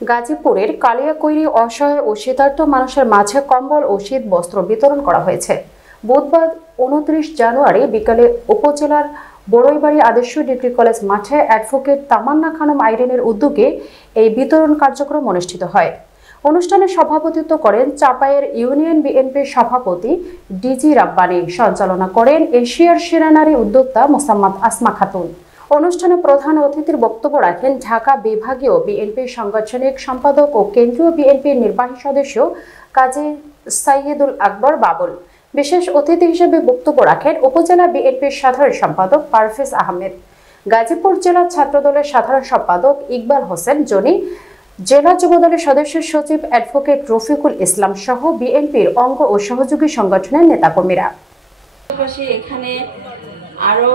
গাজীপুরের কালিয়াকৈরি অসহায় ও শীতার্ত মানুষের মাঝে কম্বল ও শীত বস্ত্র বিতরণ করা হয়েছে। বুধবার 29 জানুয়ারি বিকালে উপজেলার বড়ইবাড়ি আদর্শ ডিগ্রি কলেজ মাঠে অ্যাডভোকেট তামান্না খানম আইরিনের উদ্যোগে এই বিতরণ কার্যক্রম অনুষ্ঠিত হয়। অনুষ্ঠানে সভাপতিত্ব করেন চাপাইয়ের ইউনিয়ন বিএনপির সভাপতি ডিজি রাব্বানী, সঞ্চালনা করেন এশিয়ার সেরা নারী উদ্যোক্তা মোসাম্মদ আসমা খাতুন। অনুষ্ঠানে প্রধান অতিথির বক্তব্য রাখেন ঢাকা বিভাগীয় বিএনপির সাংগঠনিক সম্পাদক ও কেন্দ্রীয় বিএনপির নির্বাহী সদস্য কাজী সাইয়েদুল আকবর বাবুল। বিশেষ অতিথি হিসেবে বক্তব্য রাখেন উপজেলা বিএনপির সাধারণ সম্পাদক পারভেজ আহমেদ, গাজীপুর জেলা ছাত্রদলের সাধারণ সম্পাদক ইকবাল হোসেন জনি, জেলা যুবদলের সদস্য সচিব অ্যাডভোকেট রফিকুল ইসলাম সহ বিএনপির অঙ্গ ও সহযোগী সংগঠনের নেতাকর্মীরা। এখানে আরো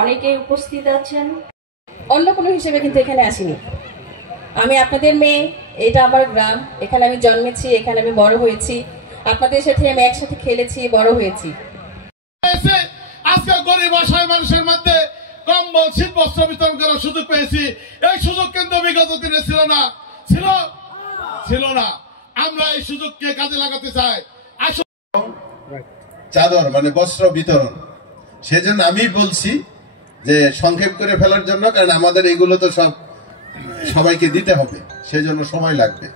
অনেকেই উপস্থিত আছেন। অন্য কোনো হিসেবে কিন্তু এখানে আসিনি। আমি আপনাদের মেয়ে, এটা আমার গ্রাম, এখানে আমি জন্মেছি, এখানে আমি বড় হয়েছি, আপনাদের সাথে আমি একসাথে খেলেছি, বড় হয়েছি। আজকে গরিব অসহায় মানুষের মধ্যে কম্বল শীত বস্ত্র বিতরণ করার সুযোগ পেয়েছি। এই সুযোগ কিন্তু বিগত দিনে ছিল না। আমরা এই সুযোগকে কাজে লাগাতে চাই। চাদর মানে বস্ত্র বিতরণ, সেজন্য আমি বলছি যে সংক্ষেপ করে ফেলার জন্য, কারণ আমাদের এগুলো তো সবাইকে দিতে হবে, সেজন্য সময় লাগবে।